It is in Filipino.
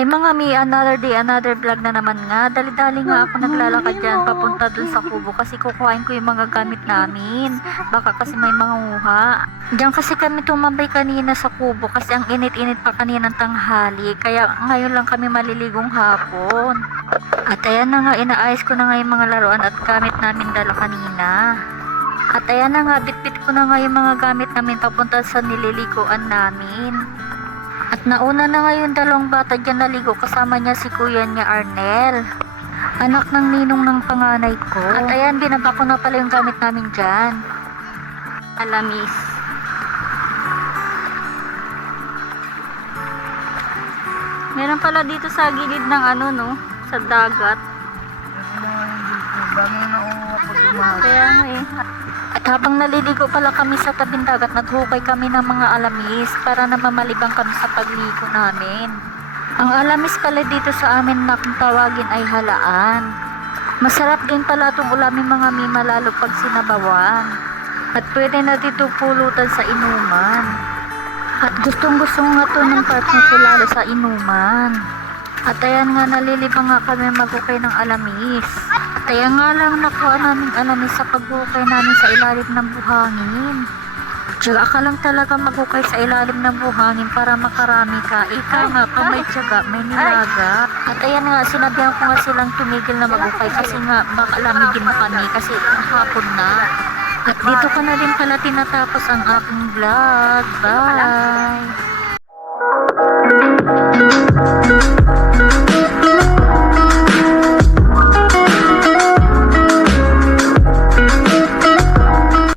Hi mga mi, another day, another vlog na naman nga. Dali-dali nga ako naglalakad dyan papunta dun sa kubo kasi kukuhain ko yung mga gamit namin. Baka kasi may manguha. Diyan kasi kami tumambay kanina sa kubo kasi ang init-init pa kaninang tanghali. Kaya ngayon lang kami maliligong hapon. At ayan na nga, inaayos ko na nga yung mga laruan at gamit namin dala kanina. At ayan na nga, bitbit ko na nga yung mga gamit namin papunta sa nililiguan namin. At nauna na nga yung dalawang bata dyan naligo, kasama niya si kuya niya Arnel, anak ng ninong ng panganay ko. At ayan, binaba ko na pala yung gamit namin dyan. Alamis. Meron pala dito sa gilid ng sa dagat. Kaya nga eh. At habang naliligo pala kami sa tabing dagat, naghukay kami ng mga alamis para na mamalibang kami sa pagligo namin. Ang alamis pala dito sa amin na kung tawagin ay halaan. Masarap din pala itong ulamin mga mima, lalo pag sinabawan. At pwede na dito pulutan sa inuman. At gustong gusto nga ito ng partner ko lalo sa inuman. At ayan nga, nalilibang nga kami maghukay ng alamis. Kaya nga lang nakuha namin alamis sa paghukay namin sa ilalim ng buhangin. Tiyaga ka lang talaga maghukay sa ilalim ng buhangin para makarami ka. Ika nga, pa may tiyaga, may nilaga. At ayan nga, sinabihan ko nga silang tumigil na maghukay kasi nga baka lamigin mo kami kasi hapon na. At dito ko na din pala tinatapos ang aking vlog. Bye!